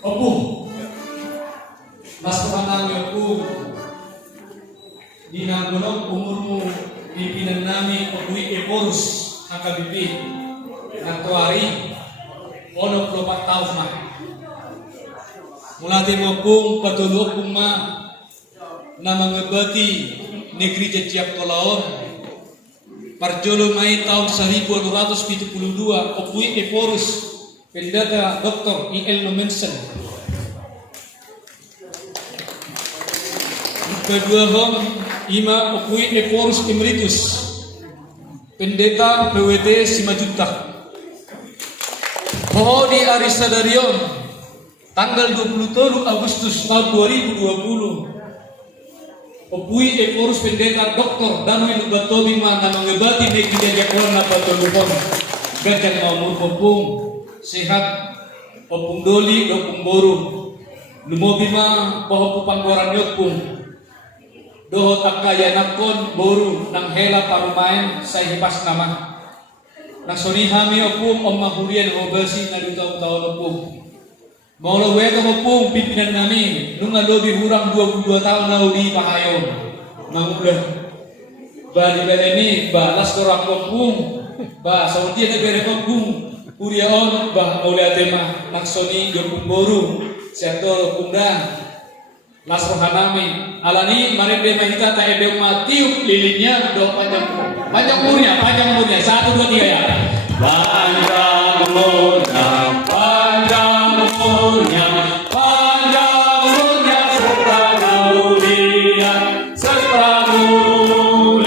Opung, mas kemanami opung, dinagunong umurmu pimpinan nami opui eporus HKBP Naktuari ono 24 tahun mah. Mulai opung patulog opung ma na mengebati negeri Jatiap Tolaon parjolo mai tahun 1872 opui eporus pendeta Dr. I.L. Nomensen. Kedua hom ima opui eporus emeritus pendeta PWT Simajuta. Ho di Arisadarion tanggal 27 Agustus tahun 2020 opui eporus pendeta Dr. Danuel Batobi mana mengebati negeri Jatiapon na patulupon gajang maumur opung sehat opung doli opung boru lumobi ma poho panggoran yopung dohot akaya nakon boru nang hela parumain sa hipas nama nang sonihami opung om mahurian ngobasi na tahun opung maulo weka opung pimpinan nami nunga lobi hurang 22 tahun na uli pahayon mangulah bali beleni balas korak opung ba saudi na bere opung Uriaon bah oleh tema naksoni jopung boru seatol punda nasrohanami alani mari tema kita tak ebe matiup lilinnya do panjang umurnya 1 2 3 ya panjang umurnya panjang umurnya panjang umurnya serta mulia